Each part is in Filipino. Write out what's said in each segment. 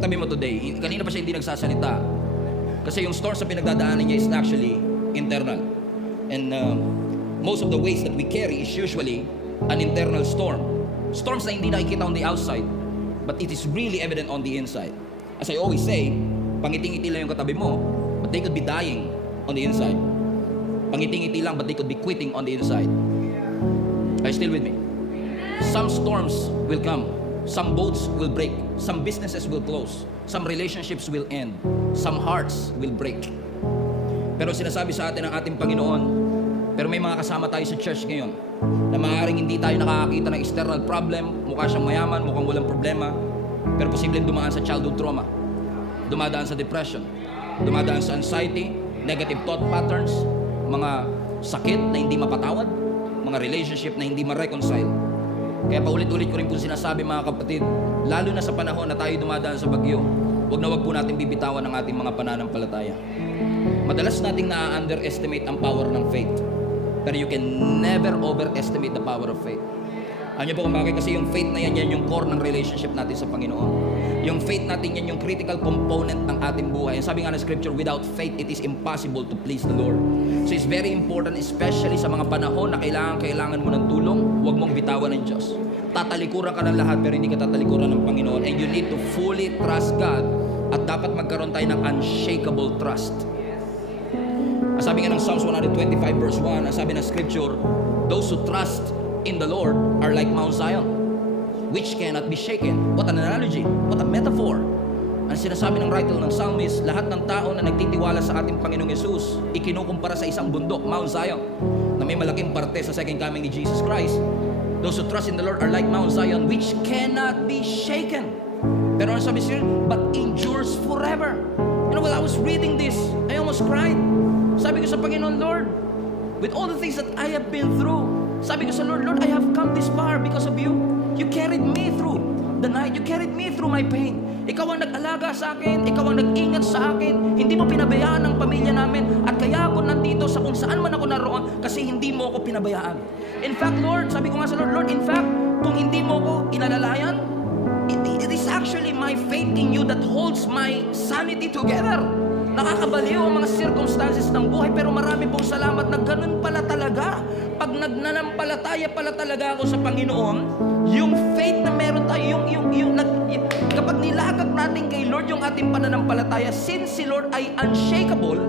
katabi mo today, kanina pa siya hindi nagsasalita. Kasi yung storms na pinagdadaanan niya is actually internal. And most of the ways that we carry is usually an internal storm. Storms na hindi nakikita on the outside, but it is really evident on the inside. As I always say, pangiting-ngiti lang yung katabi mo, but they could be dying on the inside. Pangiting-ngiti lang, but they could be quitting on the inside. Are you still with me? Some storms will come. Some boats will break. Some businesses will close. Some relationships will end. Some hearts will break. Pero sinasabi sa atin ng ating Panginoon, pero may mga kasama tayo sa church ngayon na maaaring hindi tayo nakakakita ng external problem, mukha siyang mayaman, mukhang walang problema, pero posibleng dumaan sa childhood trauma, dumadaan sa depression, dumadaan sa anxiety, negative thought patterns, mga sakit na hindi mapatawad, mga relationship na hindi ma-reconcile. Kaya paulit-ulit ko rin po sinasabi mga kapatid, lalo na sa panahon na tayo dumadaan sa bagyo, wag po natin bibitawan ang ating mga pananampalataya. Madalas nating na-underestimate ang power ng faith. Pero you can never overestimate the power of faith. Alam niyo po kung bakit? Kasi yung faith na yan yung core ng relationship natin sa Panginoon. Yung faith natin yan yung critical component ng ating buhay. Sabi nga ng scripture, without faith, it is impossible to please the Lord. So it's very important, especially sa mga panahon na kailangan mo ng tulong, huwag mong bitawan ng Diyos. Tatalikuran ka ng lahat, pero hindi ka tatalikuran ng Panginoon. And you need to fully trust God. At dapat magkaroon tayo ng unshakable trust. Sabi nga ng Psalms 125 verse 1, sabi ng scripture, those who trust in the Lord are like Mount Zion, which cannot be shaken. What an analogy, what a metaphor. Ang sinasabi ng writer ng psalmist, lahat ng tao na nagtitiwala sa ating Panginoong Yesus, ikinukumpara sa isang bundok, Mount Zion, na may malaking parte sa second coming ni Jesus Christ. Those who trust in the Lord are like Mount Zion, which cannot be shaken. Pero ano sabi siya? But endures forever. You know, while I was reading this, I almost cried. Sabi ko sa Panginoon, Lord, with all the things that I have been through, sabi ko sa Lord, Lord, I have come this far because of you. You carried me through the night. You carried me through my pain. Ikaw ang nag-alaga sa akin. Ikaw ang nag-ingat sa akin. Hindi mo pinabayaan ang pamilya namin. At kaya ako nandito sa kung saan man ako naroon kasi hindi mo ako pinabayaan. In fact, Lord, sabi ko nga sa Lord, Lord, in fact, kung hindi mo ako inalalayan, it is actually my faith in you that holds my sanity together. Nakakabaliw ang mga circumstances ng buhay, pero marami pong salamat na ganun pala talaga. Pag nagnanampalataya pala talaga ako sa Panginoon, yung faith na meron tayo, kapag nilagak natin kay Lord yung ating pananampalataya, since si Lord ay unshakable,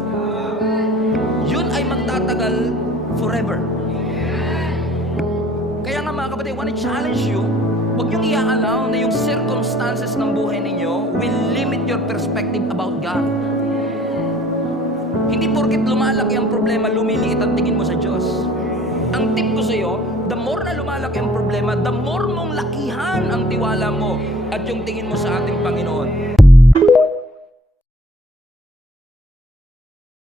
yun ay magtatagal forever. Kaya nga mga kapatid, I want to challenge you, huwag niyong i-allow na yung circumstances ng buhay ninyo will limit your perspective about God. Hindi porket lumalaki ang problema, lumiliit ang tingin mo sa Diyos. Ang tip ko sa iyo, the more na lumalaki ang problema, the more mong lakihan ang tiwala mo at yung tingin mo sa ating Panginoon.